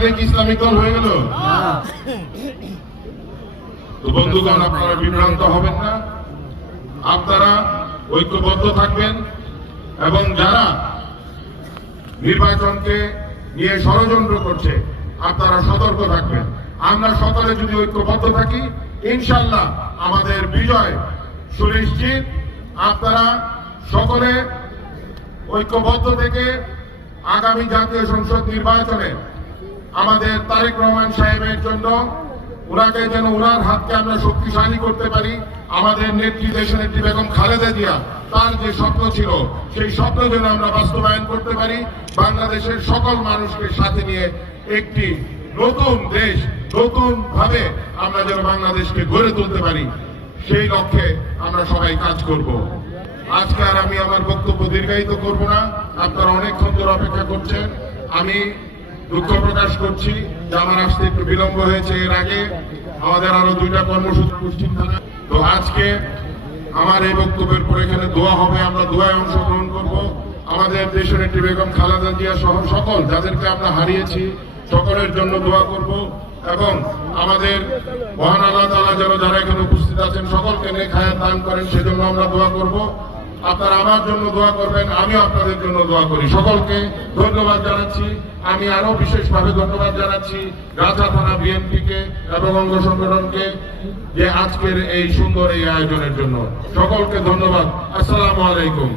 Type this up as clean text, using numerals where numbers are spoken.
থাকলে কি ইসলামিক দল হয়ে গেল? তো বন্ধুগণ, আপনারা বিভ্রান্ত হবেন না, আপনারা ঐক্যবদ্ধ থাকবেন এবং যারা নির্বাচনকে নিয়ে ষড়যন্ত্র করছে আপনারা সতর্ক থাকবেন। আমরা সকলে যদি ঐক্যবদ্ধ থাকি, ইনশাআল্লাহ আমাদের বিজয় সুনিশ্চিত। আপনারা সকলে ঐক্যবদ্ধ থেকে আগামী জাতীয় সংসদ নির্বাচনে আমাদের তারেক রহমান সাহেবের জন্য, ওনাকে যেন ওনার হাতকে আমরা শক্তিশালী করতে পারি। আমাদের নেত্রী, দেশনেত্রী বেগম খালেদা জিয়া, তার যে স্বপ্ন ছিল সেই স্বপ্ন যেন আমরা বাস্তবায়ন করতে পারি। বাংলাদেশের সকল মানুষকে সাথে নিয়ে একটি নতুন দেশ, নতুন ভাবে আমরা যেন বাংলাদেশকে গড়ে তুলতে পারি, সেই লক্ষ্যে আমরা সবাই কাজ করব। আজকে আর আমি আমার বক্তব্য দীর্ঘায়িত করব না, আপনারা অনেকক্ষণ ধরে অপেক্ষা করছেন। আমি দুঃখ প্রকাশ করছি যে আমার আসতে একটু বিলম্ব হয়েছে। এর আগে আমাদের আরো 2টা কর্মসূচি উপস্থিত থাকা। তো আজকে আমার এই বক্তব্যের পর এখানে দোয়া হবে, আমরা দোয়ায় অংশগ্রহণ করব। আমাদের দেশের একটি বেগম খালেদা জিয়া সহ সকল যাদেরকে আমরা হারিয়েছি সকলের জন্য দোয়া করব এবং আমাদের মহান আল্লাহ তাআলা যেন যারা এখানে উপস্থিত আছেন সকলকে নেক হায়াত দান করেন, সেজন্য আমরা দোয়া করব। আপনারা আমার জন্য দোয়া করবেন, আমিও আপনাদের জন্য দোয়া করি। সকলকে ধন্যবাদ জানাচ্ছি। আমি আরো বিশেষভাবে ধন্যবাদ জানাচ্ছি গাজা থানা বিএনপিকে এবং অঙ্গ সংগঠনকে যে আজকের এই সুন্দর এই আয়োজনের জন্য। সকলকে ধন্যবাদ। আসসালামু আলাইকুম।